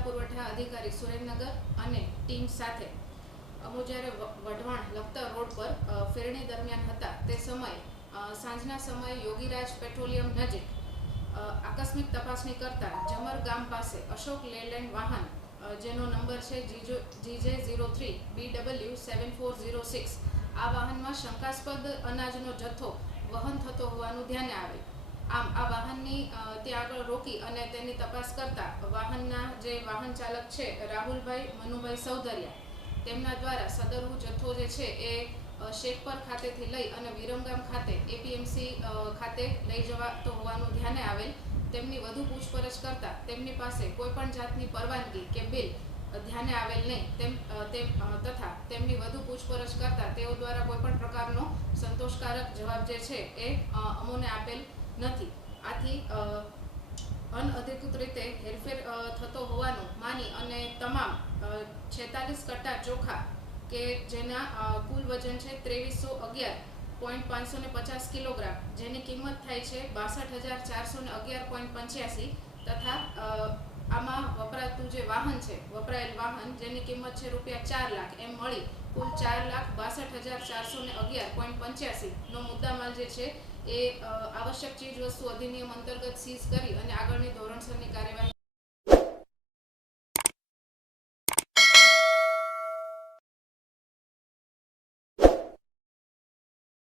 જિલ્લા પુરવઠા અધિકારી સુરેન્દ્રનગર અને ટીમ સાથે અમુ જ્યારે વઢવાણ લખતર રોડ પર ફેરણી દરમિયાન હતા તે સમયે સાંજના સમયે યોગીરાજ પેટ્રોલિયમ નજીક આકસ્મિક તપાસણી કરતા જમર ગામ પાસે અશોક લેલેન્ડ વાહન જેનો નંબર છે GJ03BW7406 આ વાહનમાં શંકાસ્પદ અનાજનો જથ્થો વહન થતો હોવાનું ધ્યાને આવેલ। આમ આ વાહનની ત્યાં આગળ રોકી અને તેની તપાસ કરતા વાહનના જે વાહન ચાલક છે રાહુલભાઈ મનુભાઈ સૌધરિયા તેમના દ્વારા સદરનો જથ્થો જે છે એ શેખપર ખાતેથી લઈ અને વિરમગામ ખાતે એપીએમસી ખાતે લઈ જવાતો હોવાનું ધ્યાને આવેલ। તેમની વધુ પૂછપરછ કરતા તેમની પાસે કોઈપણ જાતની પરવાનગી કે બિલ ધ્યાને આવેલ નહીં તથા તેમની વધુ પૂછપરછ કરતા તેઓ દ્વારા કોઈપણ પ્રકારનો સંતોષકારક જવાબ જે છે એ અમોને આપેલ નથી। આથી અનઅધિકૃત રીતે હેરફેર થતો હોવાનું માની અને તમામ 46 કટ્ટા ચોખા કે જેના કુલ વજન છે 2311.550 કિલોગ્રામ જેની કિંમત થાય છે 62,411.85 તથા આમાં વપરાતું જે વાહન છે વપરાયેલ વાહન જેની કિંમત છે ₹4 લાખ એમ મળી કુલ 4,62,411.85 નો મુદ્દામાલ જે છે એ આવશ્યક ચીજ વસ્તુ અધિનિયમ અંતર્ગત સીઝ કરી અને આગળની ધોરણસરની કાર્યવાહી